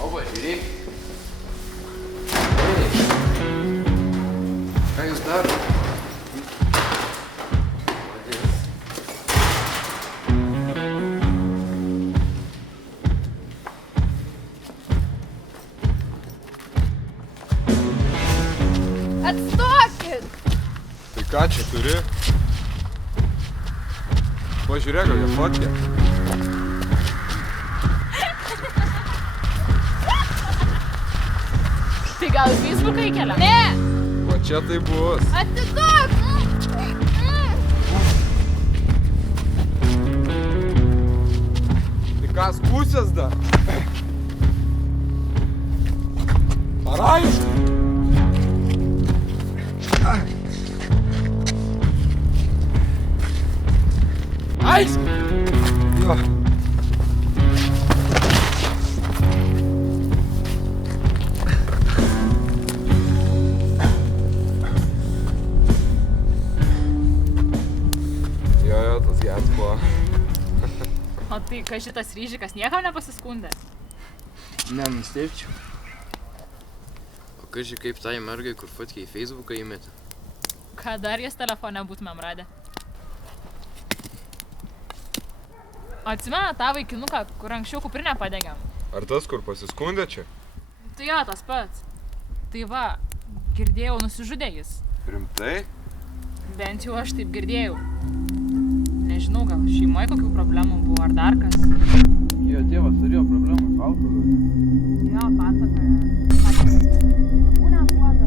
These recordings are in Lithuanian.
O, žiūrėk. Ką jūs darote? Atstokit! Tai ką čia turi? Pažiūrėk, kokia fotkė. Tai gal į Facebooką įkelia? Ne! Va čia tai bus. Atiduok! Tai ką skūsės dar? Ar aišku? Aišku! Jo. Jo, tas geras buvo. O tai, kad šitas ryžikas niekam nepasiskundė? Nenustepčiau. O kaži kaip tai mergai, kur fotkę į Facebooką įmetė? Ką dar jas telefone būtumėm radę? Atsimena tą vaikinuką, kur anksčiau kuprinę padegėm? Ar tas, kur pasiskundė čia? Tai jo, tas pats. Tai va, girdėjau, nusižudė jis. Rimtai? Bent jau aš taip girdėjau. Nežinau, gal šeimoje kokių problemų buvo ar dar kas. Jo tėvas turėjo problemų su alkoholiu. Jo, pasakoja. Pinigų neduoda.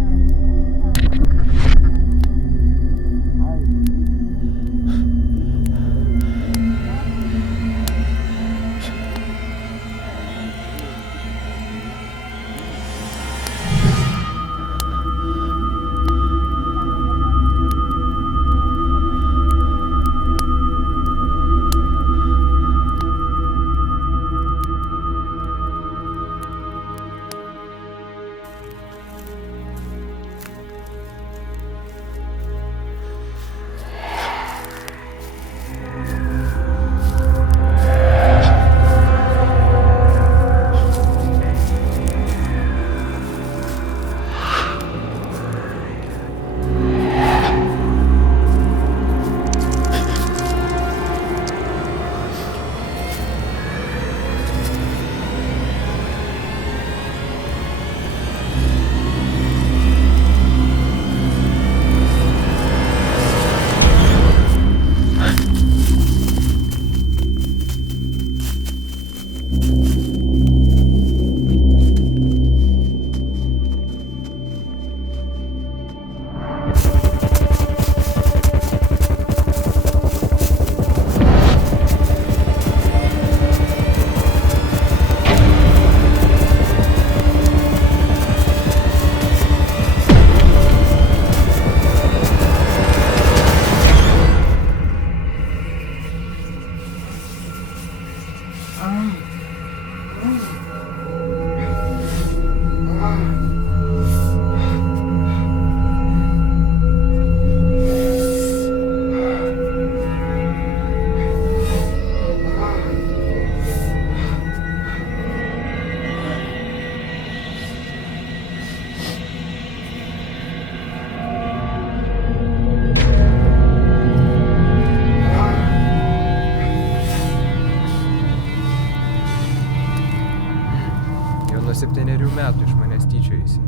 Nuo 7 metų iš manęs tyčiojasi.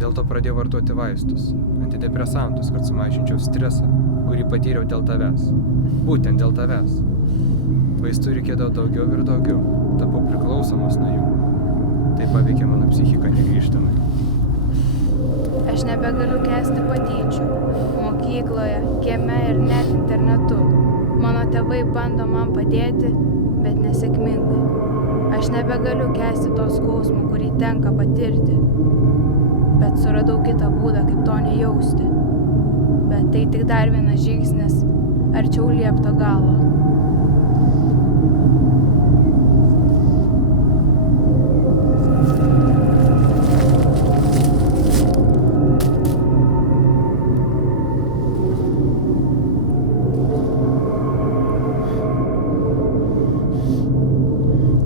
Dėl to pradėjau vartoti vaistus, antidepresantus, kad sumažinčiau stresą, kurį patyriau dėl tavęs. Būtent dėl tavęs. Vaistų reikėdavo daugiau ir daugiau. Tapau priklausomas nuo jų. Tai paveikė mano psichiką negrįžtamai. Aš nebegaliu kęsti patyčių. Mokykloje, kieme ir net internetu. Mano tėvai bando man padėti, bet nesėkmingai. Aš nebegaliu kęsti to skausmo, kurį tenka patirti. Bet suradau kitą būdą, kaip to nejausti. Bet tai tik dar vienas žingsnis arčiau liepto galo.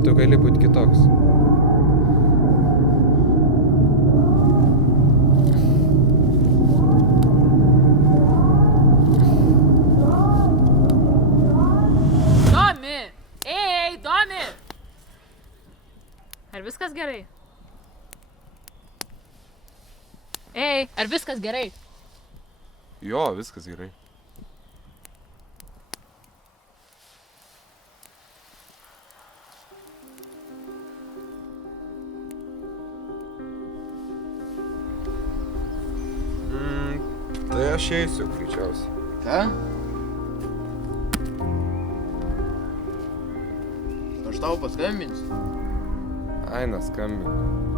Tu gali būti kitoks. Domi! Ei, Domi! Ar viskas gerai? Ei, ar viskas gerai? Jo, viskas gerai. Tai aš eisiu greičiausiai. Ką? Aš tau paskambinsiu. Ai, neskambink.